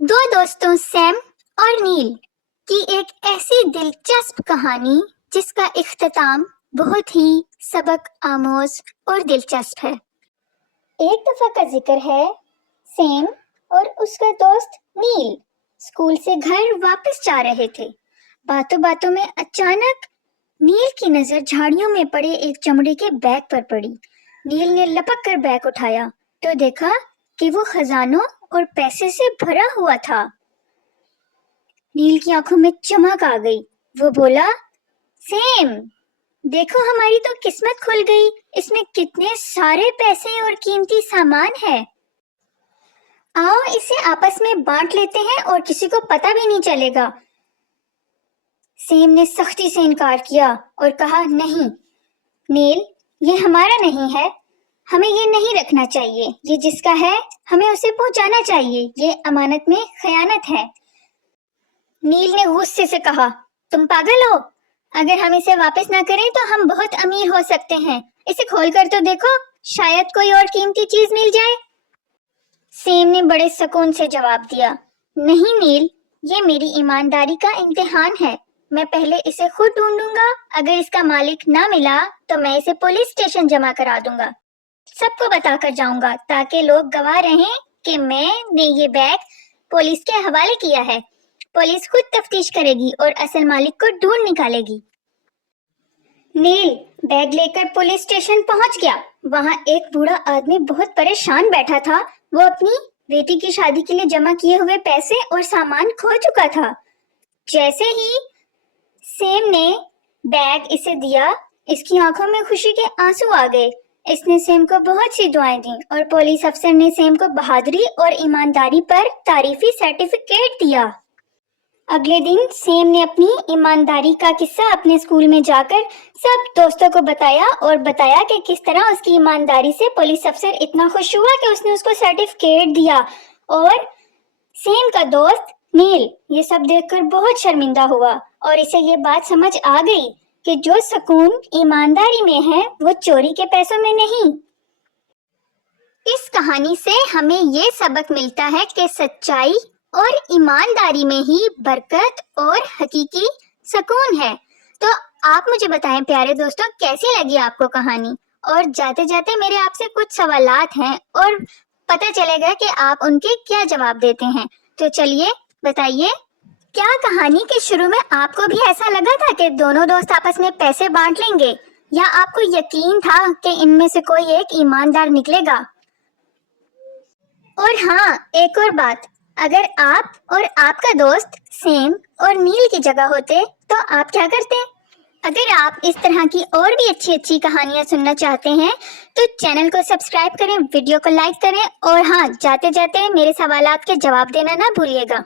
दो दोस्तों सैम और नील की एक ऐसी दिलचस्प कहानी जिसका इख्तिताम बहुत ही सबक आमोज और दिलचस्प है। एक दफा का जिक्र है, सैम और उसका दोस्त नील स्कूल से घर वापस जा रहे थे। बातों बातों में अचानक नील की नजर झाड़ियों में पड़े एक चमड़े के बैग पर पड़ी। नील ने लपक कर बैग उठाया तो देखा कि वो खजानों और पैसे से भरा हुआ था। नील की आंखों में चमक आ गई। वो बोला, सैम, देखो हमारी तो किस्मत खुल गई, इसमें कितने सारे पैसे और कीमती सामान है। आओ इसे आपस में बांट लेते हैं और किसी को पता भी नहीं चलेगा। सैम ने सख्ती से इनकार किया और कहा, नहीं नील, ये हमारा नहीं है, हमें ये नहीं रखना चाहिए, ये जिसका है हमें उसे पहुंचाना चाहिए, ये अमानत में खयानत है। नील ने गुस्से से कहा, तुम पागल हो, अगर हम इसे वापस ना करें तो हम बहुत अमीर हो सकते हैं, इसे खोल कर तो देखो, शायद कोई और कीमती चीज मिल जाए। सैम ने बड़े सुकून से जवाब दिया, नहीं नील, ये मेरी ईमानदारी का इम्तिहान है, मैं पहले इसे खुद ढूंढूंगा, अगर इसका मालिक ना मिला तो मैं इसे पुलिस स्टेशन जमा करा दूंगा, सबको बताकर जाऊंगा ताकि लोग गवाह रहें कि मैंने ये बैग पुलिस के हवाले किया है। पुलिस खुद तफ्तीश करेगी और असल मालिक को ढूंढ निकालेगी। नील बैग लेकर पुलिस स्टेशन पहुंच गया। वहां एक बूढ़ा आदमी बहुत परेशान बैठा था। वो अपनी बेटी की शादी के लिए जमा किए हुए पैसे और सामान खो चुका था। जैसे ही सैम ने बैग इसे दिया, इसकी आंखों में खुशी के आंसू आ गए। इसने सैम को बहुत सी दुआएं दी और पुलिस अफसर ने सैम को बहादुरी और ईमानदारी पर तारीफी सर्टिफिकेट दिया। अगले दिन सैम ने अपनी ईमानदारी का किस्सा अपने स्कूल में जाकर सब दोस्तों को बताया और बताया कि किस तरह उसकी ईमानदारी से पुलिस अफसर इतना खुश हुआ कि उसने उसको सर्टिफिकेट दिया। और सैम का दोस्त नील ये सब देखकर बहुत शर्मिंदा हुआ और इसे ये बात समझ आ गई कि जो सुकून ईमानदारी में है वो चोरी के पैसों में नहीं। इस कहानी से हमें ये सबक मिलता है कि सच्चाई और ईमानदारी में ही बरकत और हकीकी सुकून है। तो आप मुझे बताएं प्यारे दोस्तों, कैसी लगी आपको कहानी? और जाते जाते मेरे आपसे कुछ सवालात हैं और पता चलेगा कि आप उनके क्या जवाब देते हैं। तो चलिए बताइए, क्या कहानी के शुरू में आपको भी ऐसा लगा था कि दोनों दोस्त आपस में पैसे बांट लेंगे, या आपको यकीन था कि इनमें से कोई एक ईमानदार निकलेगा? और हाँ, एक और बात, अगर आप और आपका दोस्त सैम और नील की जगह होते तो आप क्या करते? अगर आप इस तरह की और भी अच्छी अच्छी कहानियां सुनना चाहते हैं तो चैनल को सब्सक्राइब करें, वीडियो को लाइक करें और हाँ, जाते जाते मेरे सवालात के जवाब देना ना भूलिएगा।